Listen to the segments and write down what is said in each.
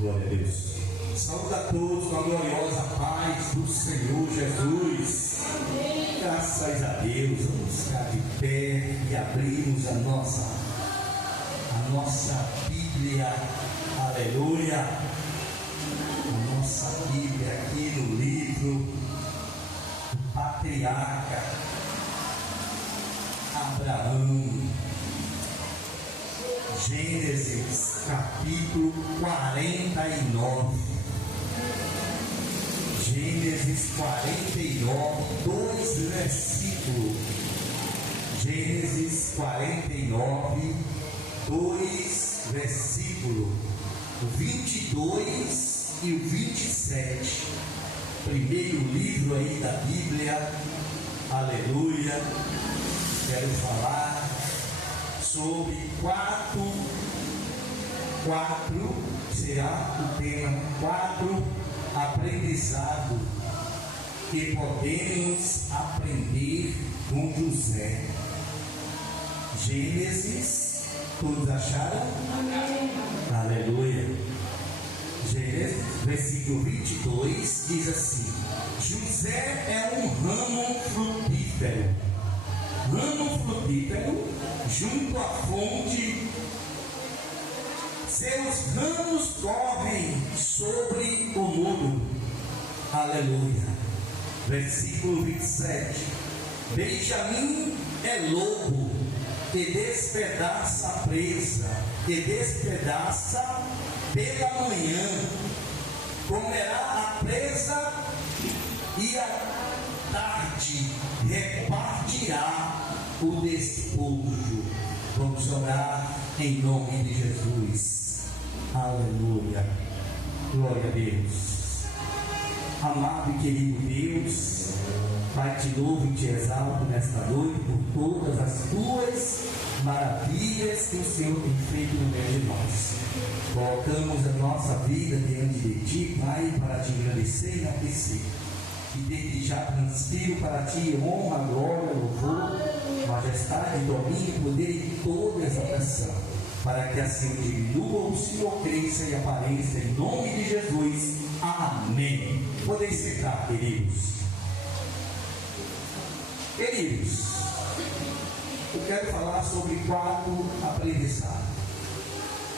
Glória a Deus. Saúde a todos com a gloriosa paz do Senhor Jesus. Graças a Deus. Vamos ficar de pé e abrirmos a nossa Bíblia. Aleluia. A nossa Bíblia aqui no livro do patriarca Abraão. Gênesis capítulo 49. Gênesis 49, 2 versículos. Gênesis 49, 2 versículos. O 22 e o 27. Primeiro livro aí da Bíblia. Aleluia. Quero falar sobre quatro, será o tema, 4 aprendizado que podemos aprender com José. Gênesis, todos acharam? Amém. Aleluia. Gênesis, versículo 22, diz assim: José é um ramo frutífero. Ramo frutífero junto à fonte, seus ramos correm sobre o muro. Aleluia. Versículo 27. Benjamim é lobo que despedaça a presa, que despedaça pela manhã, comerá a presa e à tarde repartirá o despojo. Vamos orar em nome de Jesus. Aleluia. Glória a Deus. Amado e querido Deus, Pai, te louvo e te exalto nesta noite por todas as tuas maravilhas que o Senhor tem feito no meio de nós. Colocamos a nossa vida diante de ti, Pai, para te agradecer e enaltecer. E desde já transfiro para ti honra, glória, louvor, majestade, domínio, poder e toda exaltação, para que assim diminua o Senhor cresça e apareça em nome de Jesus. Amém. Podem sentar, queridos. Queridos, eu quero falar sobre 4 aprendizados,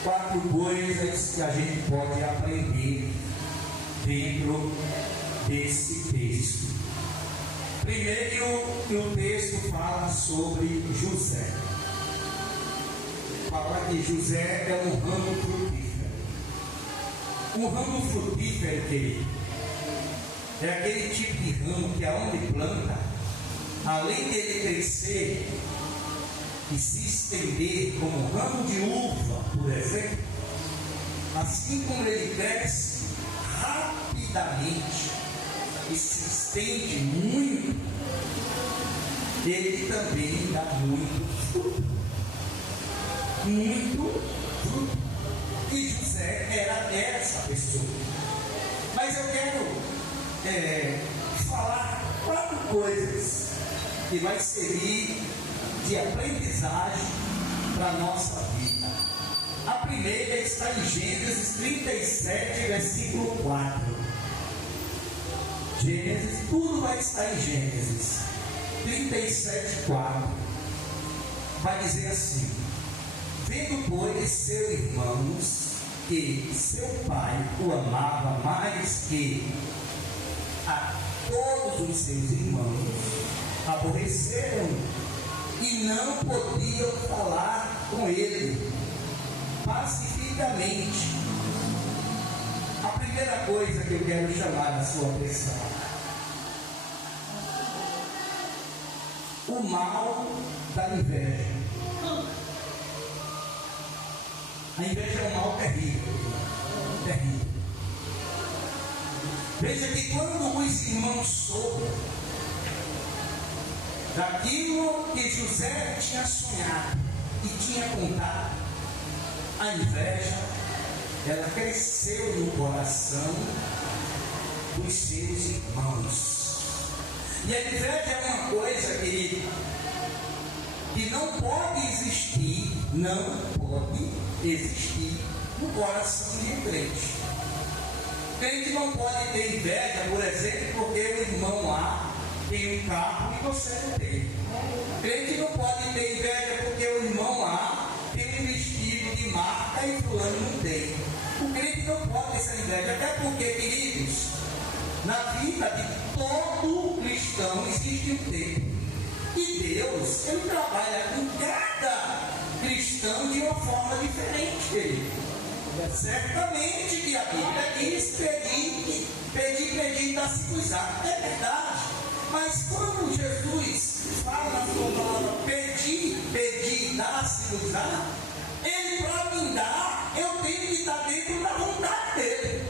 4 coisas que a gente pode aprender dentro desse texto. Primeiro, que o texto fala sobre José. Fala que José é um ramo frutífero. Um ramo frutífero, querido, é aquele tipo de ramo que aonde planta, além dele crescer e se estender como um ramo de uva, por exemplo, assim como ele cresce rapidamente e se estende muito, ele também dá muito fruto. Muito fruto. E José era essa pessoa. Mas eu quero falar 4 coisas que vai servir de aprendizagem para a nossa vida. A primeira está em Gênesis 37, versículo 4. Gênesis, tudo vai estar em Gênesis 37, 4. Vai dizer assim: vendo, pois, seus irmãos que seu pai o amava mais que a todos os seus irmãos, aborreceram e não podiam falar com ele pacificamente. A primeira coisa que eu quero chamar a sua atenção: o mal da inveja. A inveja é um mal terrível, terrível. Veja que quando os irmãos souberam daquilo que José tinha sonhado e tinha contado, a inveja, ela cresceu no coração dos seus irmãos. E a inveja é uma coisa, querido, que não pode existir no coração de um crente. Crente não pode ter inveja, por exemplo, porque o irmão A tem um carro e você não tem. Crente não pode ter inveja porque o irmão A tem um vestido de marca e fulano não tem. O crente não pode ter essa inveja, até porque, queridos, na vida de todo cristão existe um tempo. E Deus, Ele trabalha com cada cristão de uma forma diferente, querido. Certamente que a Bíblia diz: pedir, dá-se usar. É verdade. Mas quando Jesus fala na sua palavra, pedir, dá-se usar, Ele, para me dar, eu tenho que estar dentro da vontade dEle.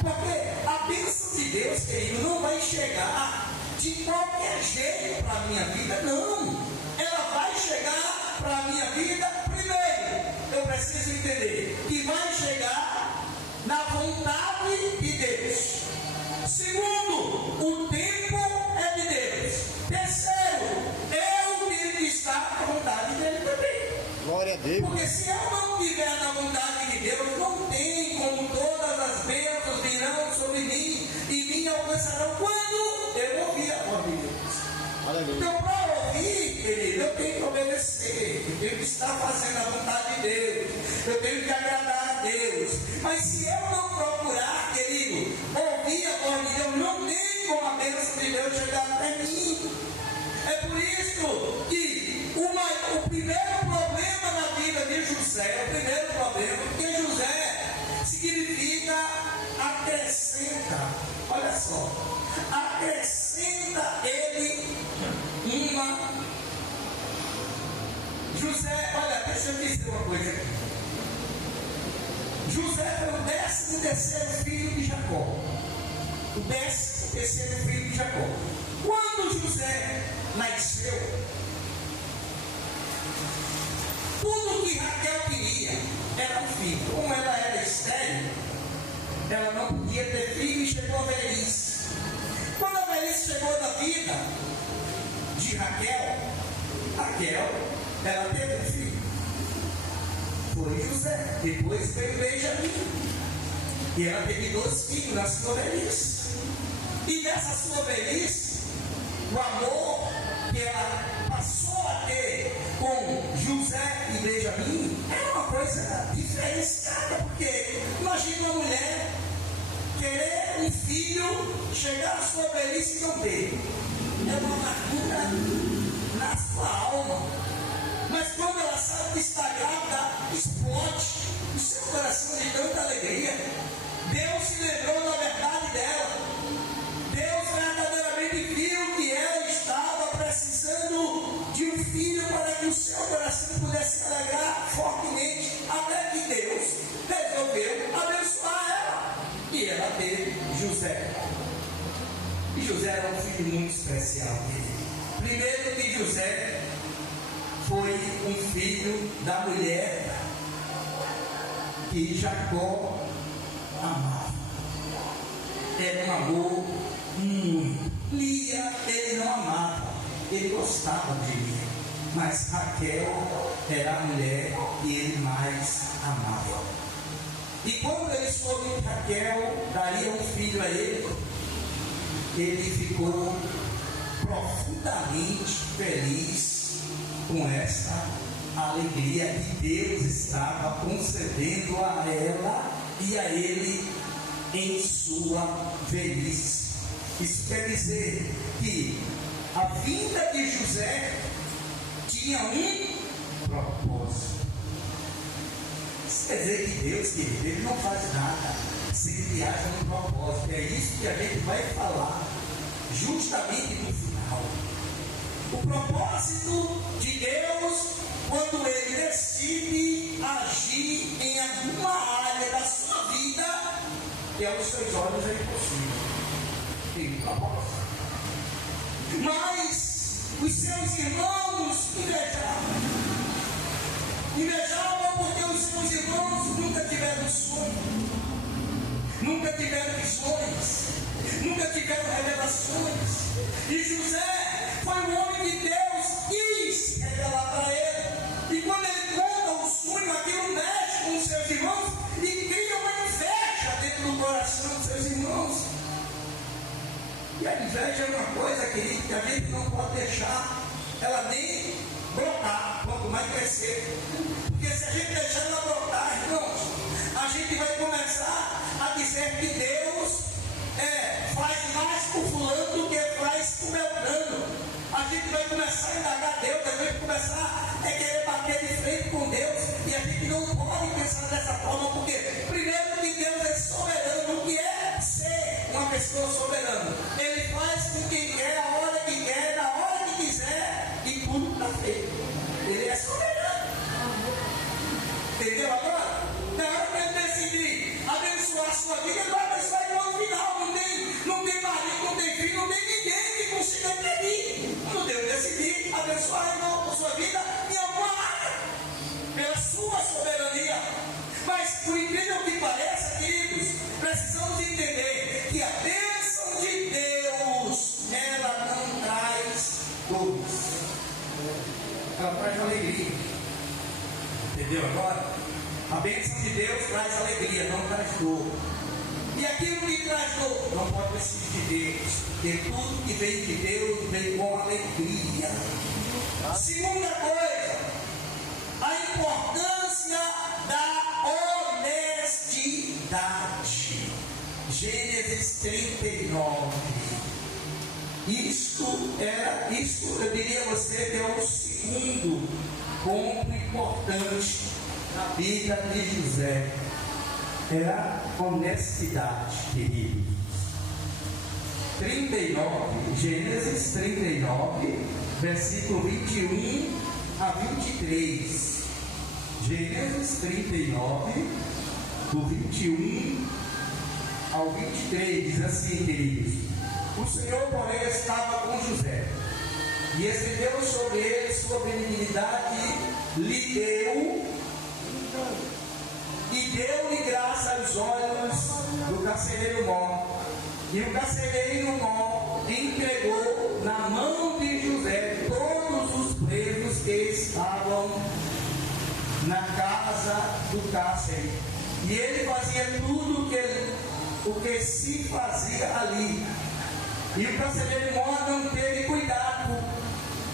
Porque a bênção de Deus, querido, não vai chegar de qualquer jeito para a minha vida, não. Ela vai chegar para a minha vida primeiro. Eu preciso entender que vai chegar na vontade de Deus. Segundo, o tempo é de Deus. Terceiro, eu tenho que estar na vontade dele também. Glória a Deus. Porque se eu não estiver na vontade de Deus, não tem como todas as bênçãos virão sobre mim e me alcançarão quando eu ouvir a voz de Deus. Então, para ouvir, querido, eu tenho que obedecer, eu tenho que estar fazendo a vontade de Deus, eu tenho que agradar a Deus. Mas se eu não procurar, querido, ouvir a voz de Deus, não tem como a bênção de Deus chegar até mim. É por isso que o primeiro problema na vida de José, o primeiro problema, porque José significa acrescenta. Olha só, acrescenta ele uma. José, olha, deixa eu dizer uma coisa aqui. José foi o 13º filho de Jacó. O 13º filho de Jacó. Quando José nasceu, tudo que Raquel queria era um filho. Como ela era estéril, ela não podia ter filho e chegou a velhice. Quando a velhice chegou na vida de Raquel, ela teve um filho. Foi José. Depois veio Benjamim. E ela teve 2 filhos na sua velhice. E nessa sua velhice, o amor que ela passou a ter com José e Benjamim é uma coisa diferenciada, porque imagina uma mulher querer um filho, chegar à sua velhice e não ter. É uma amargura na sua alma. Mas quando ela sabe que está grávida, explode o seu coração de tanta alegria. Deus se lembrou da verdade dela. Deus verdadeiramente viu que ela estava precisando de um filho para que o seu coração pudesse se alegrar fortemente, até que Deus resolveu abençoar ela. E ela teve José. E José era um filho muito especial. Primeiro que José foi um filho da mulher que Jacó amava. Era um amor muito. Lia, ele não amava, ele gostava de Lia. Mas Raquel era a mulher que ele mais amava. E quando ele soube que Raquel daria um filho a ele ficou profundamente feliz com essa alegria que Deus estava concedendo a ela e a ele em sua velhice. Isso quer dizer que a vinda de José tinha um propósito. Isso quer dizer que Deus, querido, Ele não faz nada sem que haja um propósito. É isso que a gente vai falar justamente no final. O propósito de Deus, quando Ele decide agir em alguma área da sua vida, que aos seus olhos é impossível. Tem um propósito. Mas os seus irmãos invejavam porque os seus irmãos nunca tiveram sonho, nunca tiveram visões, nunca tiveram revelações. E José foi um homem que Deus quis revelar para ele. E quando ele conta o sonho, aquilo mexe com os seus irmãos A inveja é uma coisa, querido, que a gente não pode deixar ela nem brotar, quanto mais crescer. Porque se a gente deixar ela brotar, irmãos, a gente vai começar a dizer que Deus faz mais por fulano do que faz por Beltrano. A gente vai começar a indagar Deus, a gente vai começar a querer bater de frente com Deus, e a gente não pode pensar dessa forma, porque primeiro que Deus é soberano. O que é ser uma pessoa soberana? Ele faz com quem quer, a hora que quer, na hora que quiser, e tudo está feito. Ele é soberano. Entendeu agora? Na hora que ele decidir abençoar a sua vida, ele vai abençoar no final. Não tem marido, não tem filho, não tem ninguém que consiga impedir. Quando Deus decidir abençoar a sua vida em alguma área, pela sua soberania. Mas, por incrível que pareça, queridos, precisamos entender que a bênção de Deus, ela não traz dores, ela traz alegria. Entendeu agora? A bênção de Deus traz alegria, não traz dor. E aquilo que traz dor não pode ter sido de Deus, porque tudo que vem de Deus vem com alegria. Segunda coisa, a importância da honestidade. Gênesis 39. Isto eu diria a você que é o segundo ponto importante na vida de José. É a honestidade, queridos. 39, Gênesis 39, versículo 21 a 23. Gênesis 39, do 21 ao 23, diz assim, queridos: o Senhor, porém, estava com José, e estendeu sobre ele sua benignidade, lhe deu, e deu-lhe graça aos olhos do carcereiro Mó. E o carcereiro Mó entregou na mão de José todos os presos que estavam na casa do cárcere. E ele fazia tudo o que se fazia ali. E o carcereiro Mó não teve cuidado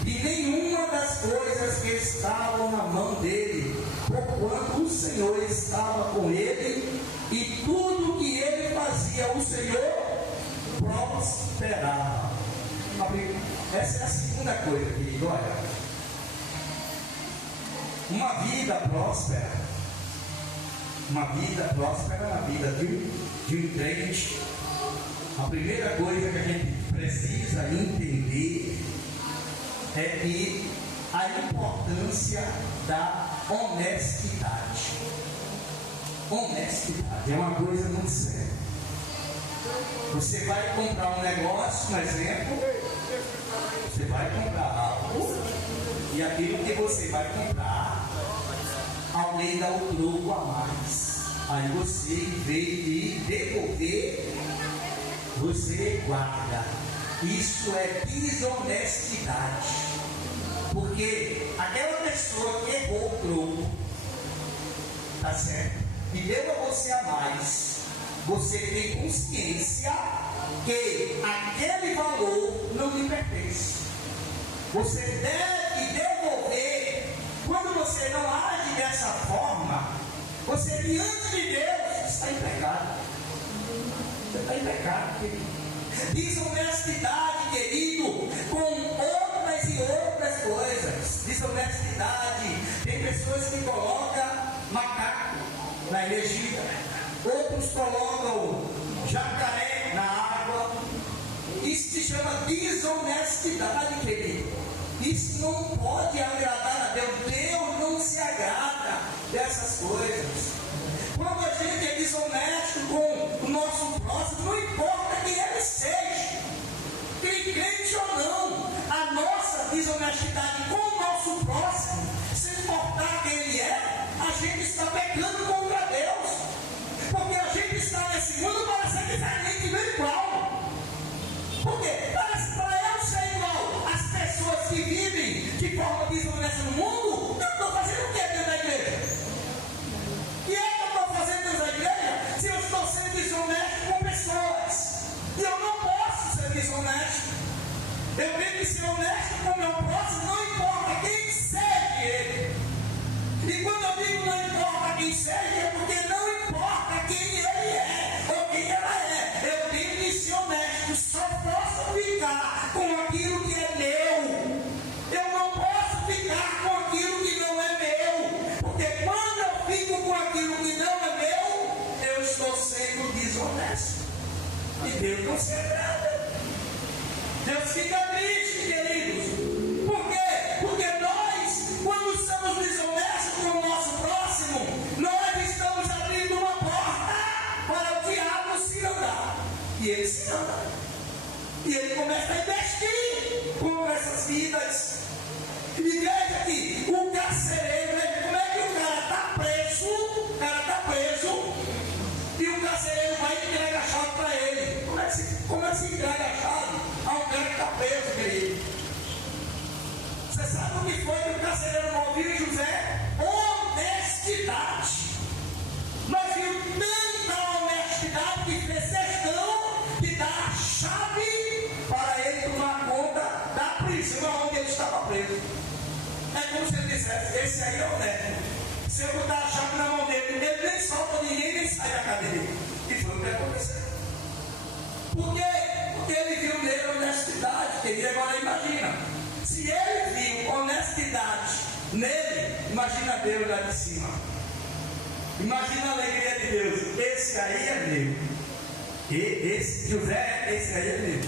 de nenhuma das coisas que estavam na mão dele, porquanto o Senhor estava com ele, e tudo que ele fazia, o Senhor prosperava. Essa é a segunda coisa, querido. Olha, uma vida próspera na vida de um crente, a primeira coisa que a gente precisa entender é que a importância da honestidade. Honestidade é uma coisa muito séria. Você vai comprar um negócio, um exemplo, você vai comprar algo, e aquilo que você vai comprar, alguém dá o troco a mais. Aí você, em vez de devolver, você guarda. Isso é desonestidade. Porque aquela pessoa que errou o troco, tá certo? E deu a você a mais, você tem consciência que aquele valor não lhe pertence. Você deve devolver. Quando você não age dessa forma, você diante de Deus está em pecado. Você está em pecado, querido. Desonestidade, querido, com outras e outras coisas. Desonestidade. Tem pessoas que colocam macaco na energia, outros colocam jacaré na água. Isso se chama desonestidade, querido. Isso não pode agradar a Deus. Deus não se agrada dessas coisas. Quando a gente é desonesto com o nosso próximo, não importa quem ele seja, crente ou não, a nossa desonestidade com o nosso próximo, sem importar quem ele é, a gente está pecando contra Deus. Porque a gente está nesse mundo para ser diferente do igual. Porque para eu ser igual às pessoas que vivem de forma desonesta no mundo, eu estou fazendo o que dentro da igreja? E eu estou fazendo dentro da igreja se eu estou sendo desonesto com pessoas. E eu não posso ser desonesto sendo desonesto. E Deus não se agrada. Deus fica triste, queridos. Por quê? Porque nós, quando estamos desonestos com o nosso próximo, nós estamos abrindo uma porta para o diabo se andar. E ele se anda. E ele começa a investir com essas vidas. E veja que o carcereiro, como é que o cara está preso? O cara está preso. E o carcereiro vai e entrega a chave para ele. Como é que se entrega a chave a um cara que está preso, querido? Você sabe o que foi que o carcereiro não ouviu em José? Honestidade. Mas viu tanta honestidade que fez questão de dar a chave para ele tomar conta da prisão onde ele estava preso. É como se ele dissesse: esse aí é honesto. Se eu botar a chave na mão dele, ele nem solta ninguém, nem sai da cadeia. E foi o que aconteceu. Por quê? Porque ele viu nele honestidade, querido. Agora imagina, se ele viu honestidade nele, imagina Deus lá de cima. Imagina a alegria de Deus. Esse aí é meu. E esse José, esse aí é meu.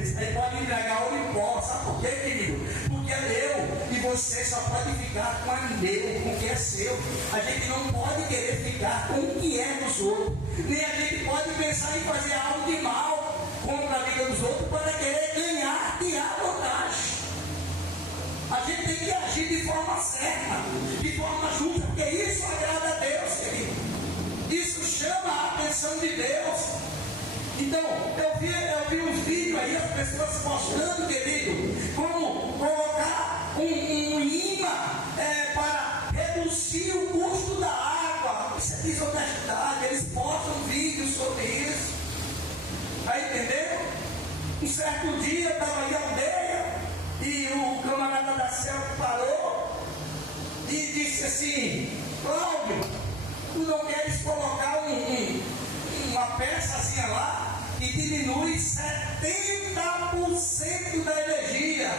Esse aí pode entregar ouro em pó. Sabe por quê, querido? Porque é meu. E você só pode ficar com o meu, com o que é seu. A gente não pode querer ficar com o que é dos outros. Nem a gente pode pensar em fazer algo de mal contra a vida dos outros para querer ganhar e a vantagem. A gente tem que agir de forma certa, de forma justa, porque isso agrada a Deus, querido. Isso chama a atenção de Deus. Então, eu vi uns vídeos aí, as pessoas postando, querido, como colocar um imã para reduzir o custo da água. Isso é desonestidade. Eles postam vídeos sobre isso. Está entendendo? Um certo dia eu estava em aldeia e o camarada da selva parou e disse assim: Cláudio, tu não queres colocar uma peçazinha lá que diminui 70% da energia?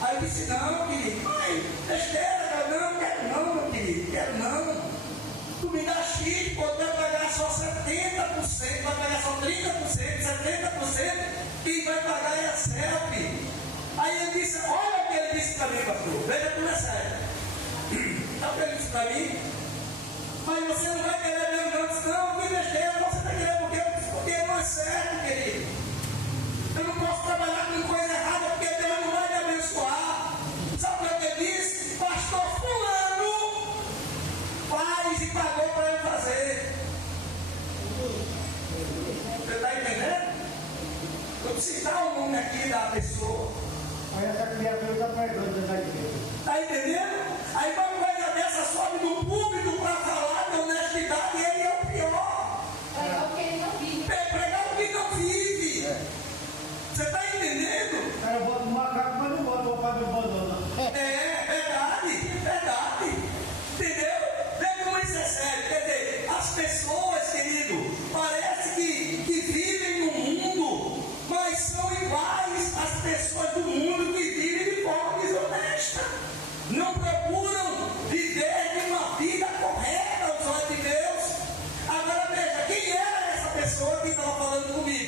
Aí eu disse: não, querido, besteira, não quero não, meu querido, quero não. Tu me dá X, poder pagar só 70%, vai pagar só 30%, 70%, quem vai pagar é a CELP. Aí ele disse: olha o que ele disse para mim, pastor, veja como é sério. Sabe o que ele disse para mim? Mas você não vai querer mesmo, não. Eu disse: não, que besteira, você está querendo porque não é certo, querido. Eu não posso trabalhar com coisa errada porque Deus não vai me abençoar. Sabe o que ele disse? Pastor fulano faz e pagou para eu fazer. Você está entendendo? Eu preciso citar o nome aqui da pessoa. Aí essa criatura está perdendo da igreja. Está entendendo? Aí uma coisa dessa sobe no púlpito para falar de honestidade e ele é o pior. Pregar o que ele não vive. Pregar o que não vive. Você está entendendo? O cara bota um macaco, mas não bota o padre abandona. É verdade. Entendeu? Vê como isso é sério. Quer dizer, as pessoas, querido, parece que vivem no mundo, mas são iguais às pessoas do mundo que vivem de forma desonesta. Não procuram viver de uma vida correta aos olhos de Deus. Agora veja, quem era essa pessoa que estava falando comigo?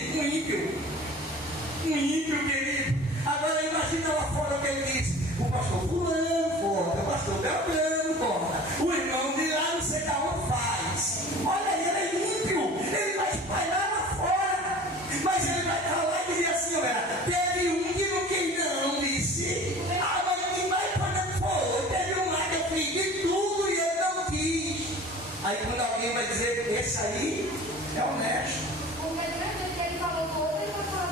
Um ímpio, querido. Agora imagina lá fora o que ele disse: o pastor fulano corta, o pastor Beltrano corta, o irmão de lá não sei da onde faz. Olha, ele é ímpio, ele vai espalhar lá fora, mas ele vai falar e dizer assim: olha, teve um que não quis não, disse. Mas quem vai quando foi? Teve um lá que eu fiz de tudo e ele não quis. Aí quando alguém vai dizer: esse aí é honesto. Porque do mesmo jeito que ele falou com outro, ele vai falar.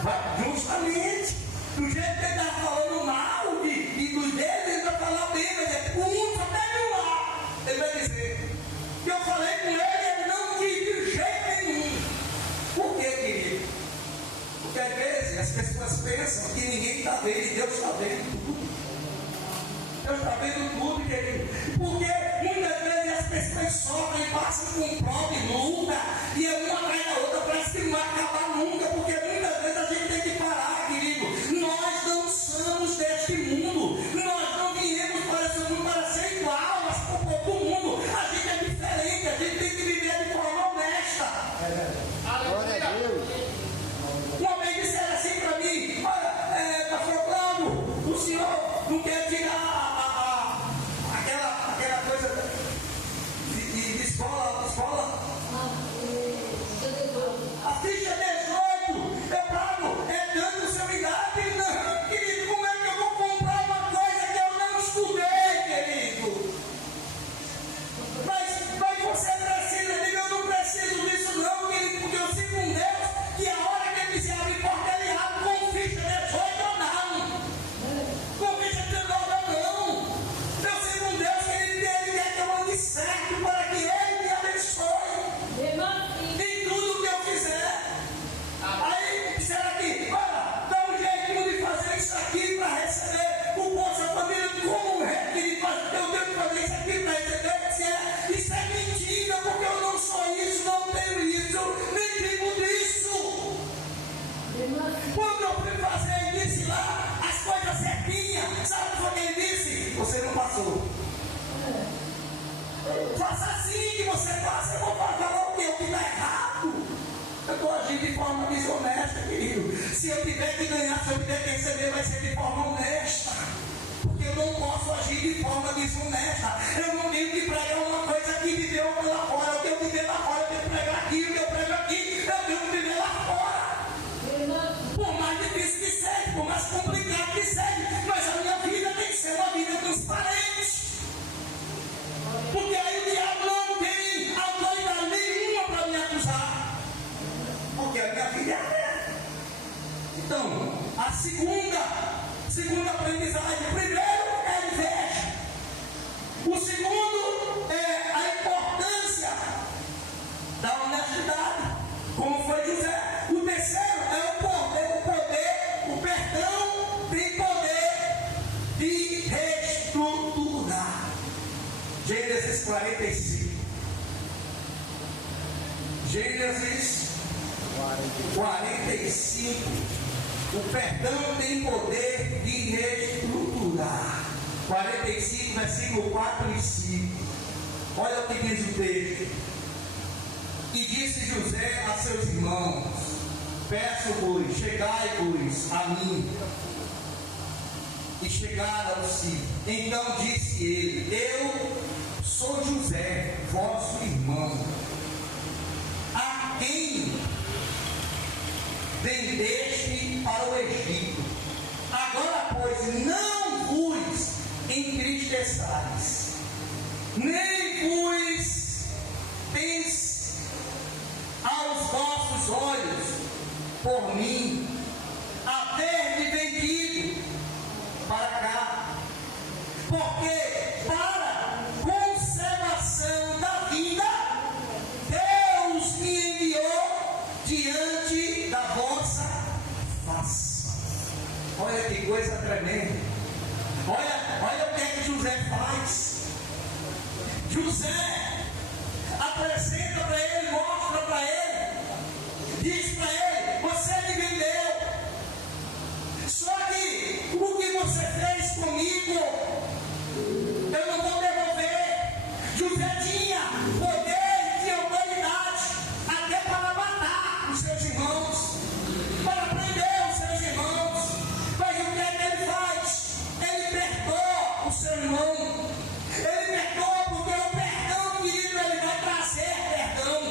Justamente, do jeito que ele está falando mal e dos deles, ele vai falar bem, mas é um só Glória a Deus. Um homem disseram assim para mim: olha, pastor Cláudio, o senhor não quer tirar aquela coisa de escola? A ficha 18, eu pago, é dando sua idade. Não, querido, como é que eu vou comprar uma coisa que eu não estudei, querido? Mas você precisa, diga, eu não preciso disso não, querido, porque eu sigo um Deus que a hora que ele se abre porta, ele abre com ficha 18 ou não. Com ficha 19 ou não. Eu sigo um Deus que ele quer que eu ande certo para que ele me abençoe em tudo que eu fizer. Aí, será que, olha, dá um jeitinho de fazer isso aqui para receber o Bolsa Família? Como é que ele faz? Eu tenho que fazer isso aqui para receber? Isso é mentira, porque eu não sou isso, não tenho isso, nem vivo disso. Quando eu fui fazer, ele disse lá as coisas certinhas. Sabe o que ele disse? Você não passou. Faça assim que você passa, eu vou falar o que está errado. Eu estou agindo de forma desonesta, querido. Se eu tiver que ganhar, se eu tiver que receber, vai ser de forma honesta. Porque eu não posso agir de forma desonesta. Eu não tenho que pregar uma coisa que viveu lá fora. Eu tenho que viver lá fora, eu tenho que pregar aqui, o que eu prego aqui, eu tenho que viver lá fora. Por mais difícil que seja, por mais complicado que seja, mas a minha vida tem que ser uma vida transparente. Porque aí o diabo não tem autoridade nenhuma para me acusar. Porque a minha vida é aberta. Então, a segunda aprendizagem, o primeiro é a inveja. O segundo é a importância da honestidade, como foi José. O terceiro é o perdão tem poder de reestruturar. Gênesis 45. Gênesis 45. O perdão tem poder de reestruturar. 45, versículo 4 e 5. Olha o que diz o texto. E disse José a seus irmãos: peço-vos, chegai-vos a mim. E chegaram-se. Então disse ele: eu sou José, vosso irmão, a quem vendeste para o Egito. Agora, pois, não vos entristeçais, nem vos pense aos vossos olhos por mim haver-me vendido para cá, porque para conservação da vida Deus me enviou diante da vossa face. Olha que coisa tremenda. Olha o que é que José faz. José apresenta para ele, mostra para ele, diz para ele: você me vendeu, só que o que você fez comigo eu não vou devolver. José tinha poder e autoridade até para matar os seus irmãos, para prender os seus irmãos. Mas o que é que ele faz? Ele perdoa o seu irmão. Ele perdoa porque o perdão, querido, ele vai trazer perdão.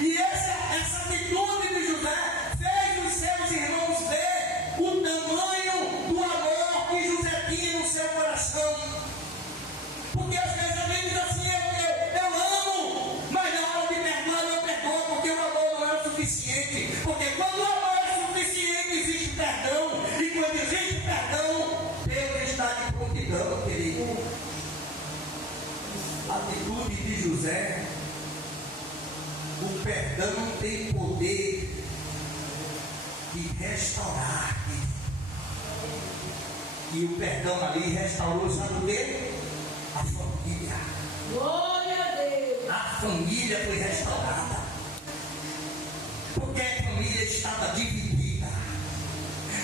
E essa atitude de José fez os seus irmãos ver o tamanho do amor que José tinha no seu coração. Porque às vezes a gente diz assim: eu amo, mas na hora de perdoar eu perdoo, porque o amor não é o suficiente. Porque quando o amor é suficiente, existe perdão. E quando existe perdão, Deus está de prontidão, querido. A atitude de José, o perdão tem poder de restaurar. E o perdão ali restaurou, sabe o quê? A família. Glória a Deus. A família foi restaurada. Porque a família estava dividida.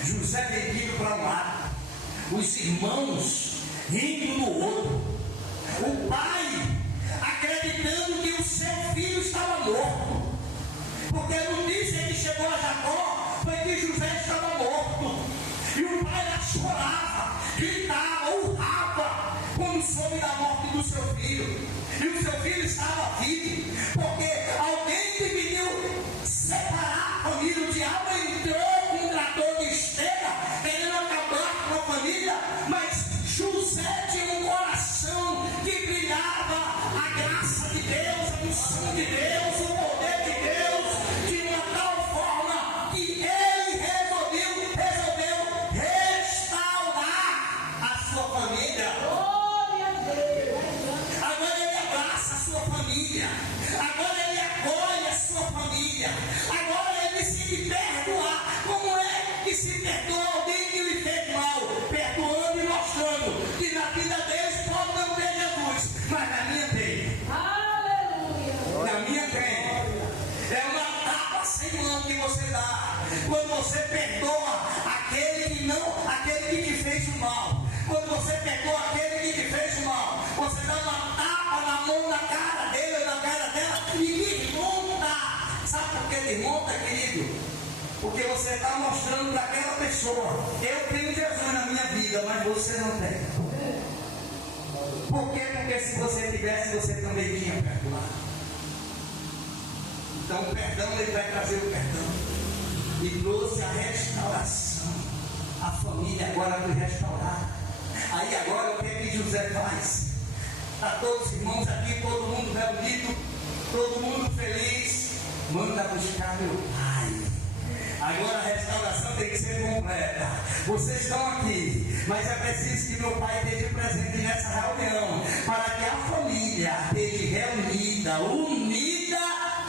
José vendido para um lado, os irmãos rindo do outro, o pai acreditando que o seu filho estava morto. Porque a notícia que chegou a Jacó foi que José estava morto. E o pai lá chorava, gritava, urrava, quando soube da morte do seu filho. E o seu filho estava vivo, porque alguém dividiu, separar a família. O diabo entrou com um trator de esteira, querendo acabar com a família, mas José tinha um coração que brilhava a graça de Deus, a unção de Deus, o poder de Deus, de uma tal forma que ele resolveu restaurar a sua família. Glória a Deus. Agora ele abraça a sua família. Agora ele acolhe a sua família. Agora ele decide perdoar. Como é que se perdoa alguém que lhe fez mal? Perdoando e mostrando que na vida deles pode não ter Jesus, mas na minha tem. Aleluia. Na minha tem. É uma tapa sem mão que você dá. Quando você perdoa aquele que te fez o mal. Quando você perdoa aquele que te fez o mal, você dá uma tapa na mão, na cara dele ou na cara dela e desmonta. Sabe por que desmonta, querido? Porque você está mostrando para aquela pessoa: eu tenho Jesus na minha vida, mas você não tem. Por quê? Porque se você tivesse, você também tinha perdoado. Então o perdão, ele vai trazer o perdão. E trouxe a restauração. A família agora foi restaurada. Aí agora o que é que José faz? Está todos os irmãos aqui, todo mundo reunido, todo mundo feliz. Manda buscar meu pai. Agora a restauração tem que ser completa. Vocês estão aqui, mas é preciso que meu pai esteja presente nessa reunião, para que a família esteja reunida, unida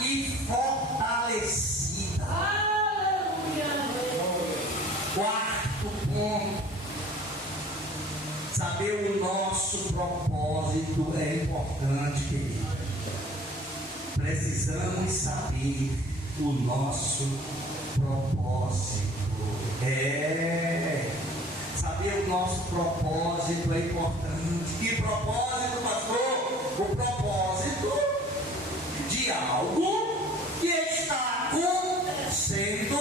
e fortalecida. Aleluia. Quarto ponto: saber o nosso propósito é importante, querido. Precisamos saber o nosso propósito. Saber o nosso propósito é importante. Que propósito, pastor? O propósito de algo que está acontecendo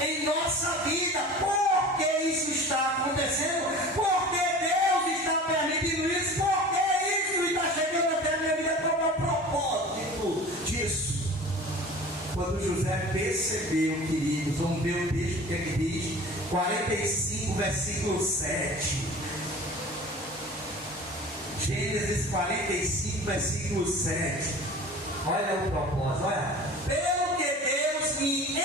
em nossa vida. Por que isso está acontecendo? Porque Deus está permitindo isso. Porque isso está chegando até a minha vida. Qual é o propósito disso? Quando José percebeu, queridos, vamos ver o texto que ele diz, 45, versículo 7. Gênesis 45, versículo 7. Olha o propósito, olha. Pelo que Deus me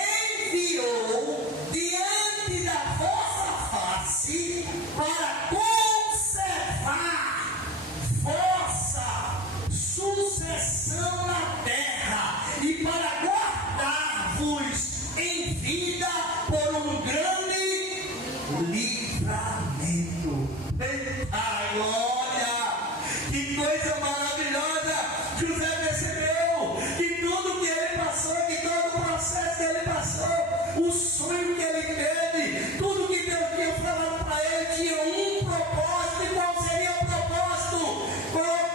enviou diante da vossa face para conservar vossa sucessão na terra e para guardar-vos em vida por um grande livramento. Eita glória! Que coisa maravilhosa! José percebeu que tudo que ele passou, que todo o processo que ele passou, o sonho que ele teve, tudo que Deus tinha falado para ele tinha um propósito. E qual seria o propósito?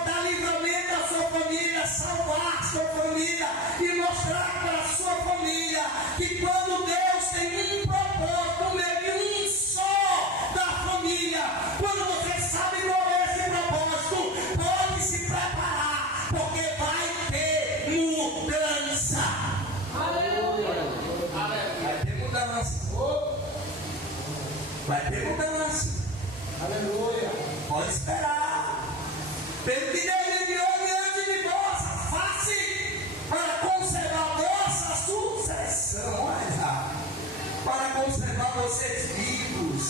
Dar livramento à sua família, salvar a sua família e mostrar para a sua família que quando Deus tem um propósito no meio de um só da família, quando você sabe qual é esse propósito, pode se preparar, porque vai ter mudança. Aleluia. Vai ter mudança. Vai ter mudança. Aleluia. Pode esperar. Pelo que Deus enviou diante de vossa face para conservar vossa sucessão. Olha, para conservar vocês vivos.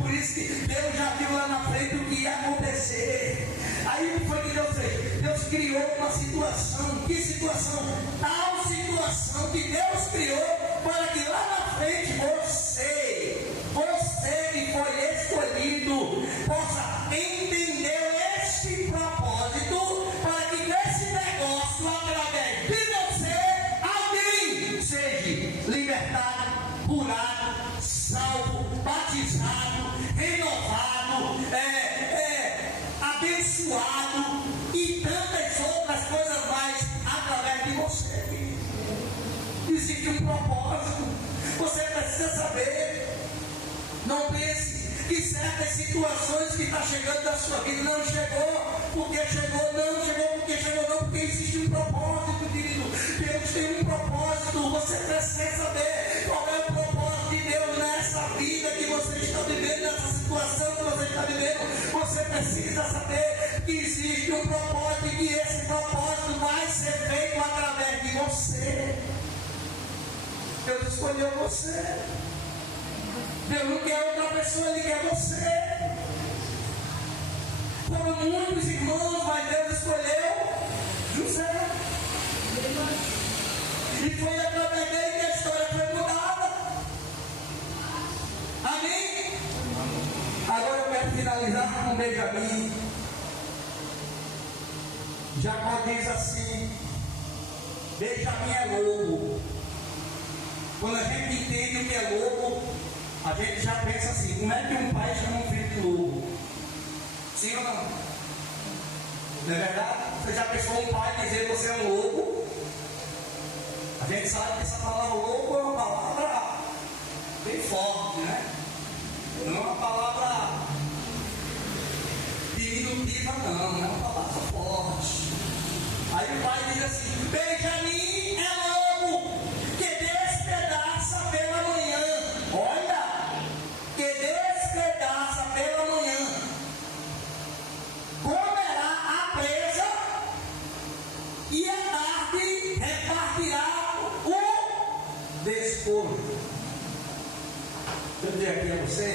Por isso que Deus já viu lá na frente o que ia acontecer. Aí o que foi que Deus fez? Deus criou uma situação. Que situação? Tal situação que Deus criou para que lá na frente você que foi escolhido, possa entender este propósito, para que nesse negócio, através de você, alguém seja libertado, curado, salvo, batizado, renovado, abençoado e tantas outras coisas mais através de você. existe um propósito. Você precisa saber. Não pense que certas situações que estão chegando na sua vida não chegou porque chegou, não chegou porque chegou, não, porque existe um propósito, querido. Deus tem um propósito. Você precisa saber qual é o propósito de Deus nessa vida que você está vivendo, nessa situação que você está vivendo. Você precisa saber que existe um propósito e que esse propósito vai ser feito através de você. Deus escolheu você. Deus não quer outra pessoa, Ele quer você. Foram muitos irmãos, mas Deus escolheu José. E foi através dele que a história foi mudada. Amém? Agora eu quero finalizar com Benjamim. Jacó diz assim: Benjamim é lobo. Quando a gente entende o que é lobo, a gente já pensa assim: como é que um pai chama um filho de lobo? Sim ou não? Não é verdade? Você já pensou um pai dizer você é um lobo? A gente sabe que essa palavra lobo é uma palavra bem forte, né? Não é uma palavra diminutiva, não é uma palavra forte. Aí o pai diz assim: Benjamim é lobo que despedaça pela manhã. Olha, que despedaça pela manhã. Comerá a presa e à tarde repartirá o despojo. Deixa eu dizer aqui a você,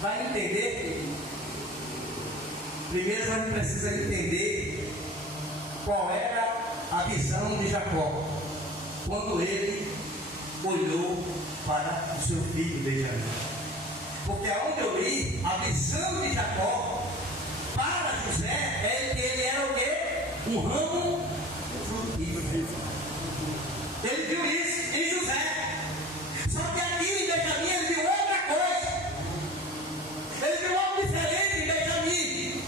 vai entender que primeiro a gente precisa entender qual era a visão de Jacó quando ele olhou para o seu filho Benjamim. Porque aonde eu li, a visão de Jacó para José é que ele era o quê? Um ramo frutífero. Ele viu isso em José. Só que aqui em Benjamim ele viu outra coisa. Ele viu algo diferente em Benjamim.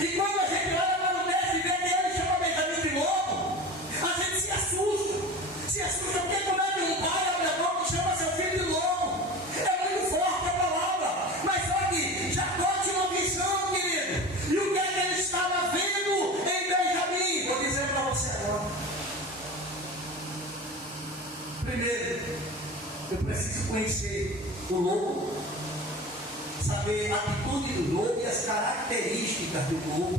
E quando a gente olha para o texto e vê que ele chama Benjamim de lobo, a gente se assusta. Se assusta porque como é que um pai abre a boca e chama seu filho de lobo? É muito forte a palavra. Mas só que Jacó tinha uma visão, querido. E o que é que ele estava vendo em Benjamim? Vou dizer para você agora. Primeiro, eu preciso conhecer o lobo, saber a atitude do lobo e as características do lobo.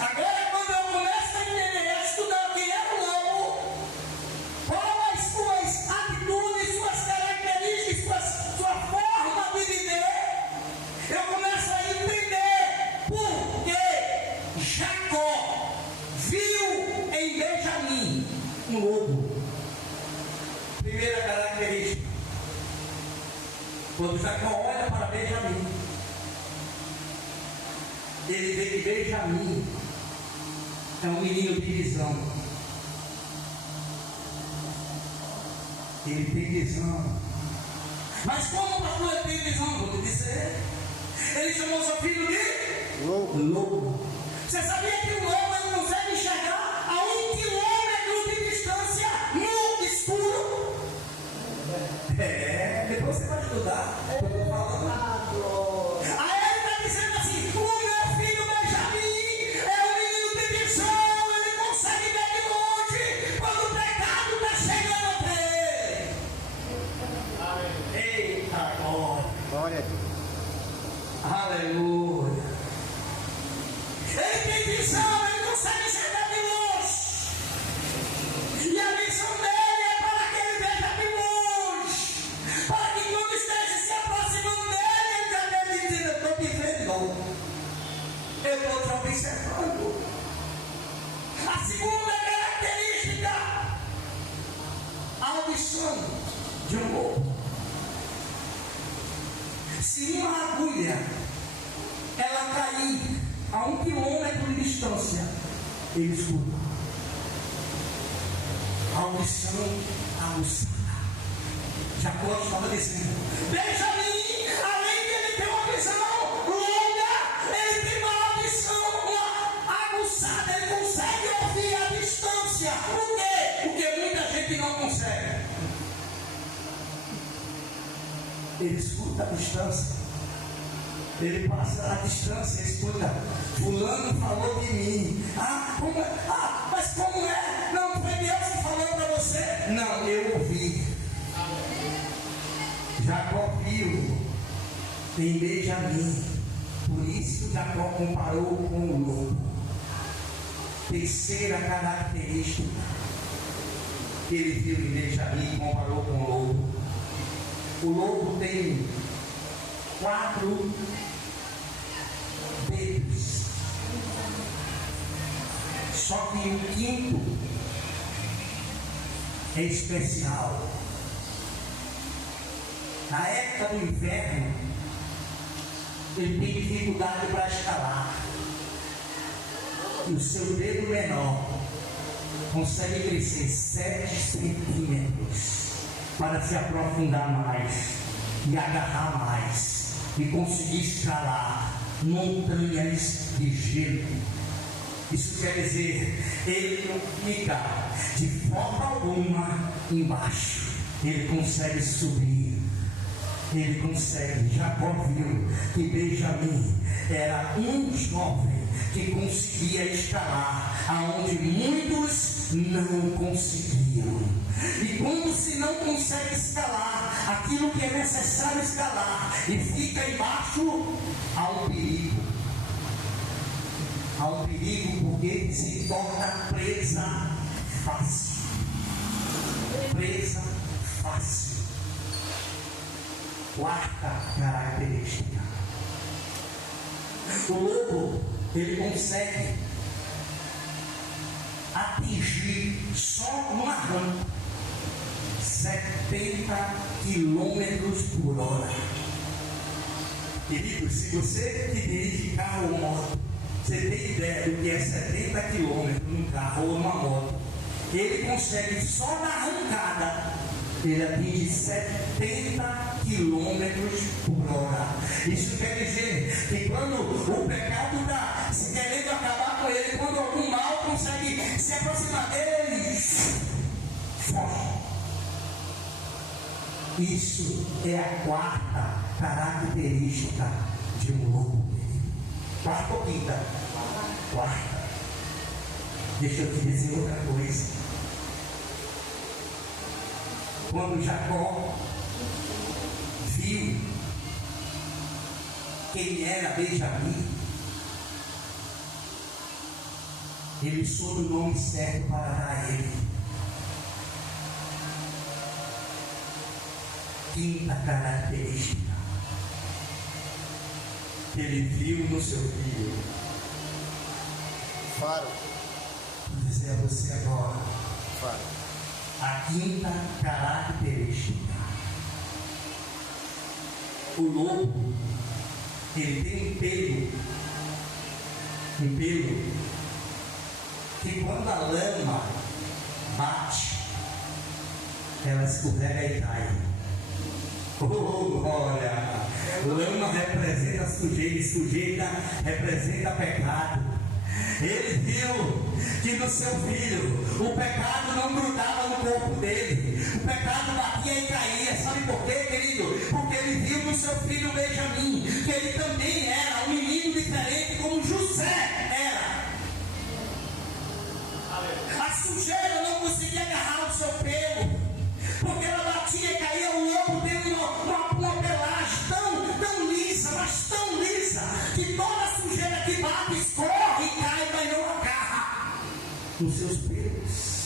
Agora, quando eu começo a entender, a estudar quem é o lobo, qual as suas atitudes, suas características, sua forma de viver, eu começo a entender por que Jacó viu em Benjamim um lobo. Primeira característica: quando Jacó olha para Benjamim, ele vê que Benjamim é um menino de visão. Ele tem visão. Mas como o pastor ele tem visão? Vou te dizer. Ele chamou seu filho de lobo. Você sabia que o lobo ele consegue enxergar a 1 quilômetro de distância no escuro? Depois você vai estudar. Eu estou falando. Aí ele está dizendo assim: o meu filho Benjamim é um menino de visão, ele consegue ver de longe quando o pecado está chegando até ele. Eita glória! Glória a Deus. Aleluia! Ele tem visão, ele consegue enxergar de longe. E a visão dele é para que ele veja de longe. Para que quando esteja se aproximando dele, ele já deve dizer: eu estou te vendo. Eu estou te observando. A segunda característica: a audição de um lobo. Se uma agulha ela cair a 1 quilômetro de distância, ele escuta. A audição aguçada. Jacó estava dizendo: Benjamim, além de ele ter uma visão longa, ele tem uma audição aguçada, ele consegue ouvir a distância. Por quê? ele escuta a distância. Ele passa a distância e escuta. Fulano falou de mim. Mas como é? Não foi Deus que falou para você? Não, eu ouvi. Jacó viu em Benjamim. Por isso Jacó comparou com o lobo. Terceira característica que ele viu em Benjamim e comparou com o lobo. O lobo tem 4 dedos. Só que o 5º é especial. Na época do inverno, ele tem dificuldade para escalar. E o seu dedo menor consegue crescer 7 centímetros para se aprofundar mais e agarrar mais e conseguir escalar montanhas de gelo. Isso quer dizer, ele não fica de forma alguma embaixo, ele consegue subir. Ele consegue. Jacó viu que Benjamim era um jovem que conseguia escalar aonde muitos não conseguiam. E quando se não consegue escalar aquilo que é necessário escalar e fica embaixo, há um perigo. Há um perigo porque se torna presa fácil. Presa fácil. Quarta característica. O lobo, ele consegue atingir só uma rampa 70 quilômetros por hora. Querido, se você que dirige carro ou moto, você tem ideia do que é 70 quilômetros num carro ou numa moto, ele consegue só na arrancada, ele atinge 70 quilômetros por hora. Isso quer dizer que quando o pecado está se querendo acabar com ele, quando algum mal consegue se aproximar dele, ele foge. Isso é a quarta característica de um lobo. Quarta ou quinta? Quarta. Deixa eu te dizer outra coisa. Quando Jacó viu quem era Benjamim, ele soube o nome certo para dar a ele. Quinta característica que ele viu no seu filho. Faro. Vou dizer a você agora. Faro. A quinta característica. O lobo, ele tem um pelo, que quando a lama bate, ela escorrega e cai. Olha, lama representa sujeira, e sujeira representa pecado. Ele viu que no seu filho o pecado não grudava no corpo dele, o pecado batia e caía. Sabe por quê, querido? Porque ele viu no seu filho Benjamim que ele também era um menino diferente, como José era. A sujeira não conseguia agarrar o seu pelo, porque ela batia e caía. O lobo tem uma pelagem tão lisa, mas tão lisa, que toda a sujeira que bate escorre e cai, mas não agarra nos seus pelos.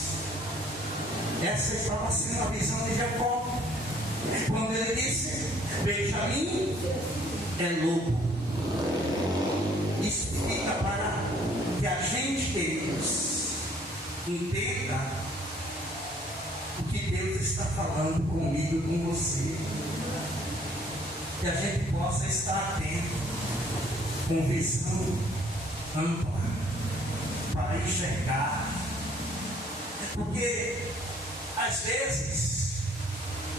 Essa estava sendo a visão de Jacó, quando ele disse: Benjamim é lobo. Isso fica para que a gente, queridos, entenda o que Deus está falando comigo e com você. Que a gente possa estar atento, com visão ampla, para enxergar. Porque às vezes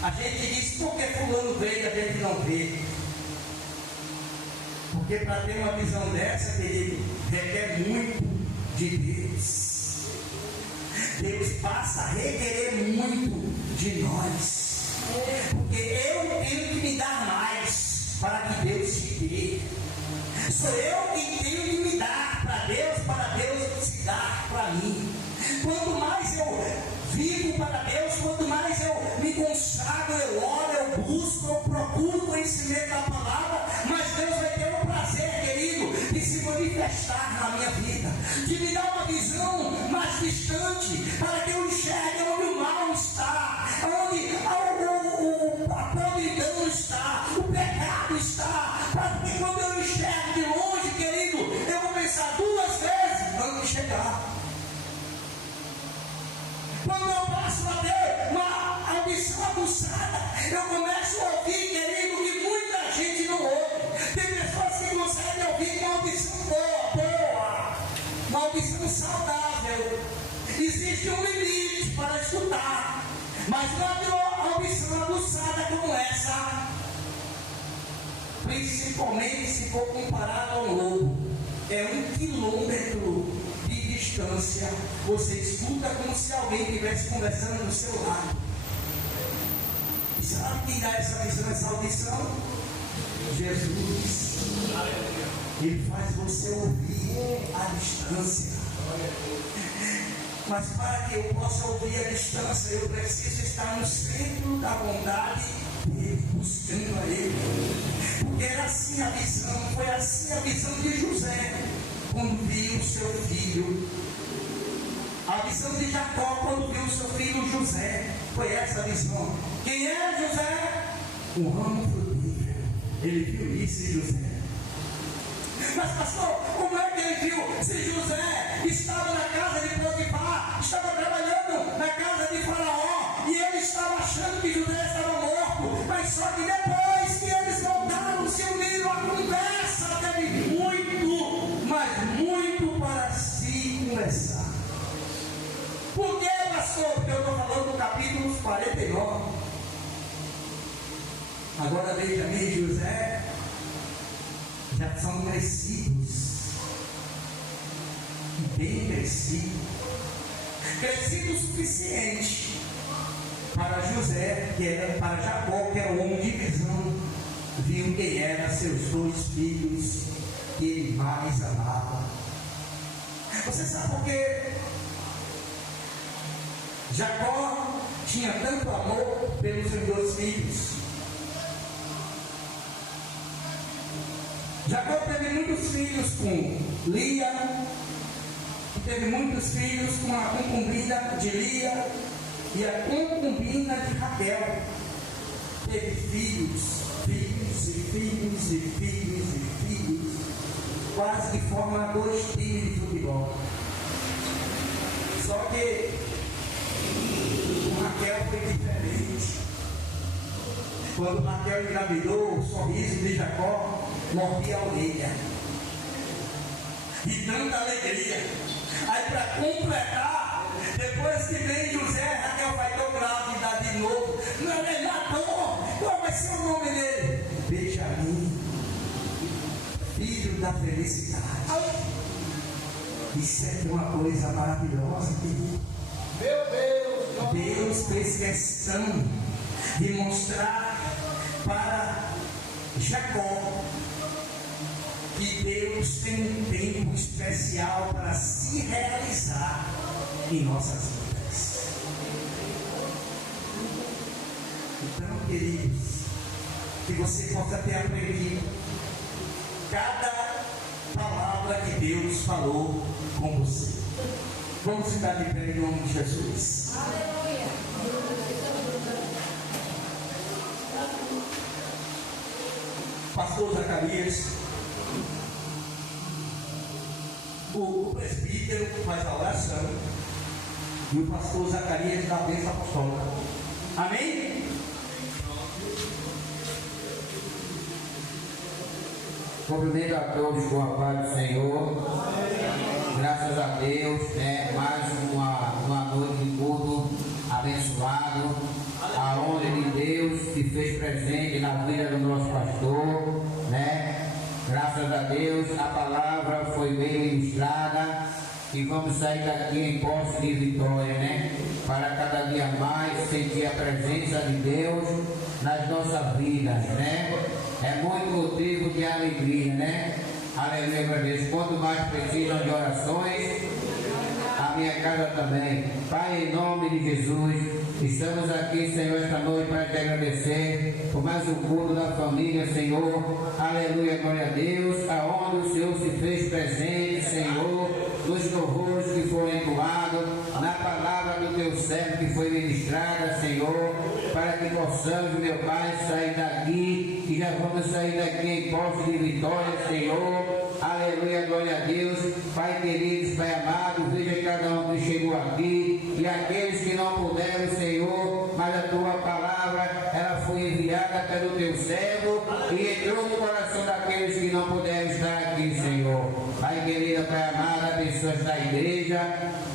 a gente diz: por que fulano veio e a gente não vê? Porque para ter uma visão dessa, querido, requer muito de Deus. Deus passa a requerer muito de nós. Porque eu tenho que me dar mais. para que Deus te dê. Sou eu quem tenho que me dar para Deus se dar para mim. Quanto mais eu vivo para Deus, quanto mais eu me consagro, eu oro, eu busco, eu procuro conhecimento da palavra, mas Deus vai ter o prazer, querido, de se manifestar na minha vida, de me dar uma visão mais distante, para que eu enxergue onde o mal está, onde a podridão está, o pecado está, para que quando eu enxergo de longe, querido, eu vou pensar duas vezes antes de chegar. Quando eu passo a ter uma audição aguçada, eu começo a ouvir, querido, que muita gente não ouve. Tem pessoas que conseguem ouvir uma audição boa, uma audição saudável. Existe um limite para escutar, mas não é uma audição aguçada como essa, principalmente se for comparado ao lobo. É 1 quilômetro de distância, você escuta como se alguém estivesse conversando do seu lado. E sabe quem dá essa visão, essa audição? Jesus. Ele faz você ouvir a distância. Mas para que eu possa ouvir a distância, eu preciso estar no centro da vontade dele, buscando a ele. Porque era assim a visão, foi assim a visão de José, quando viu o seu filho. A visão de Jacó, quando viu o seu filho José, foi essa visão. Quem é José? O ramo frutífero. Ele viu isso em José. Mas pastor, como é que ele viu? Se José estava na casa de Potifar, estava trabalhando na casa de Faraó, e ele estava achando que José estava morto, mas só que depois que eles voltaram, se uniram, a conversa teve muito, mas muito para se conversar. Por que, pastor? Porque eu estou falando do capítulo 49. Agora Benjamim e José já são crescidos, bem crescidos, crescido o suficiente para José, para Jacó, que era o homem de visão, viu quem eram seus 2 filhos que ele mais amava. Você sabe por quê? Jacó tinha tanto amor pelos seus 2 filhos. Jacó teve muitos filhos com Lia, teve muitos filhos com a concubina de Lia e a concubina de Raquel. Teve filhos, quase que formam 2 times de futebol. Só que com Raquel foi diferente. Quando Raquel engravidou, o sorriso de Jacó mordia a orelha. De tanta alegria. Aí para completar, depois que vem José, Raquel vai tão grávida de novo. Não é Natan. Qual vai ser o nome dele? Benjamim, filho da felicidade. Isso é uma coisa maravilhosa, querido. Meu Deus! Deus fez questão de mostrar para Jacó que Deus tem um tempo especial para se realizar em nossas vidas. Então, queridos, que você possa ter aprendido cada palavra que Deus falou com você. Vamos ficar de pé em nome de Jesus. Aleluia. Pastor Zacarias, o presbítero faz a oração e o pastor Zacarias dá a bênção apostólica. Amém? Cumprimento a todos com a paz do Senhor. Graças a Deus, mais uma noite de culto abençoado. A honra de Deus se fez presente na vida do nosso pastor, Graças a Deus, a palavra foi bem ministrada e vamos sair daqui em posse de vitória, Para cada dia mais sentir a presença de Deus nas nossas vidas, É muito motivo de alegria, né? Aleluia, meu Deus. Quanto mais precisam de orações, a minha casa também. Pai, em nome de Jesus, estamos aqui, Senhor, esta noite para te agradecer por mais um culto da família, Senhor. Aleluia, glória a Deus. Aonde o Senhor se fez presente, Senhor, nos louvores que foram entoados, na palavra do teu servo que foi ministrada, Senhor, para que possamos, meu Pai, sair daqui e já vamos sair daqui em posse de vitória, Senhor. Aleluia, glória a Deus. Pai querido, Pai amado, veja cada um que chegou aqui e aqueles que não puderam, Senhor, mas a tua palavra, ela foi enviada pelo teu servo e entrou no coração daqueles que não puderam estar aqui, Senhor. Pai querido, Pai amado, pessoas da igreja,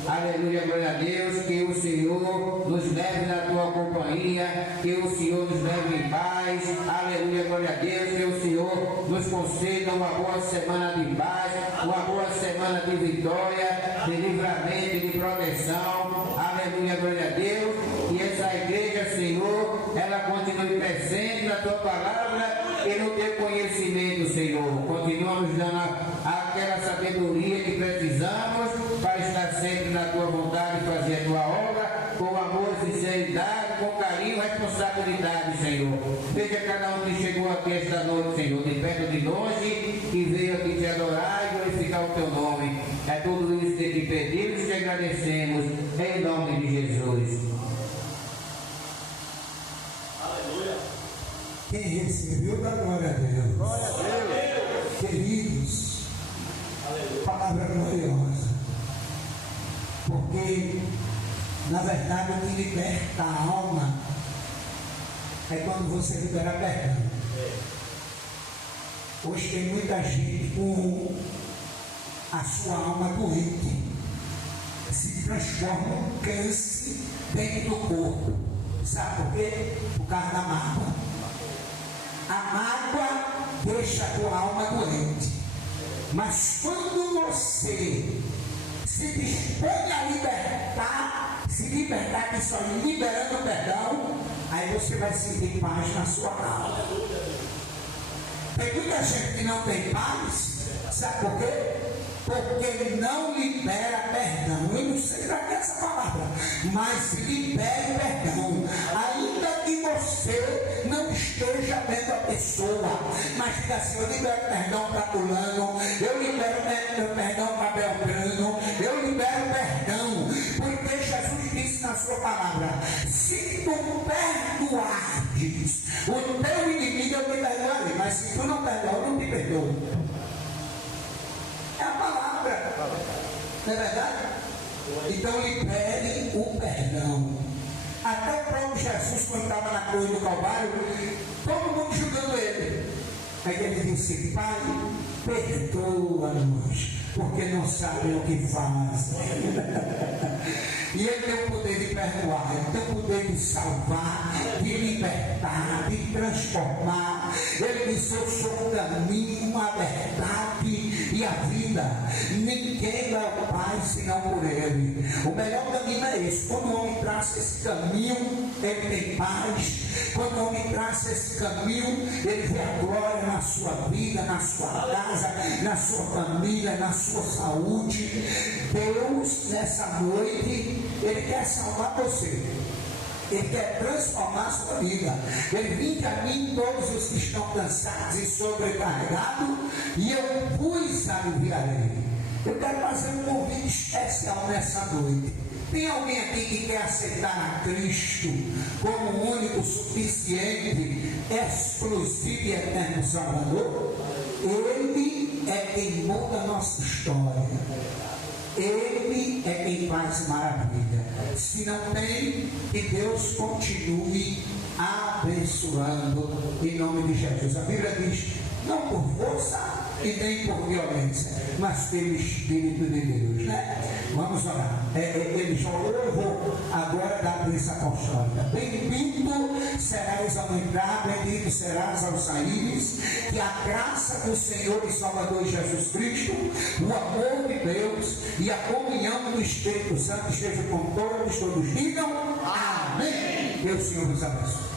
aleluia, glória a Deus, que o Senhor nos leve na tua companhia, que o Senhor nos leve em paz, aleluia, glória a Deus, que o Senhor nos conceda uma boa semana de paz, uma boa semana de vitória, de livramento, de proteção, aleluia, glória a Deus, e essa igreja, Senhor, ela continue presente na tua palavra e no teu conhecimento, Senhor. Continuamos dando aquela sabedoria que precisamos para estar sempre na tua vontade e fazer a tua obra com amor, sinceridade, com carinho e responsabilidade, Senhor. Veja cada um que chegou aqui esta noite, Senhor, de perto de longe, que veio aqui te adorar e glorificar o teu nome. É tudo isso que te pedimos e te agradecemos, em nome de Jesus. Quem recebeu, dá glória a Deus. Glória a Deus. Queridos, palavra gloriosa. Porque, na verdade, o que liberta a alma é quando você libera perdão. Hoje tem muita gente com a sua alma doente, se transforma um câncer dentro do corpo. Sabe por quê? Por causa da mágoa. A mágoa deixa a tua alma doente. Mas quando você se dispõe a libertar, se libertar aqui só liberando o perdão, aí você vai sentir paz na sua alma. Tem muita gente que não tem paz, sabe por quê? Porque ele não libera perdão. Eu não sei para que essa palavra, mas libere perdão. Ainda que você não esteja vendo a pessoa, mas diga assim: eu libero perdão para fulano, eu libero perdão para Beltrano, eu libero perdão, porque Jesus disse na sua palavra: se tu perdoares o teu inimigo, eu te perdoarei, mas se tu não perdoar, eu não te perdoo. É a palavra, não é verdade? Então libere o perdão. Até o próprio Jesus, quando estava na cruz do Calvário, todo mundo julgando ele. Aí ele disse: Pai, perdoa-nos, porque não sabem o que fazem. E ele tem o poder de perdoar, ele tem o poder de salvar, de libertar, de transformar. Ele disse: eu sou o caminho, a verdade e a vida. Ninguém vai ao Pai senão por ele. O melhor caminho é esse. Quando o homem traça esse caminho, ele tem paz. Quando o homem traça esse caminho, ele vê a glória na sua vida, na sua casa, na sua família, na sua saúde. Deus, nessa noite, Ele quer salvar você. Ele quer transformar a sua vida. Ele: vinde a mim todos os que estão cansados e sobrecarregados, e eu vos aliviarei. Eu quero fazer um convite especial nessa noite. Tem alguém aqui que quer aceitar a Cristo como o único, suficiente, exclusivo e eterno Salvador? Ele é quem muda a nossa história. Ele é quem faz maravilha. Se não tem, que Deus continue abençoando em nome de Jesus. A Bíblia diz: não por força e nem por violência, mas pelo Espírito de Deus, né? Vamos orar. Ele já orou, eu vou agora dar a bênção apostólica. Bendito serás ao entrar, bendito serás ao sair. Que a graça do Senhor e Salvador Jesus Cristo, o amor de Deus e a comunhão do Espírito Santo esteja com todos digam amém. Deus, Senhor, nos abençoe.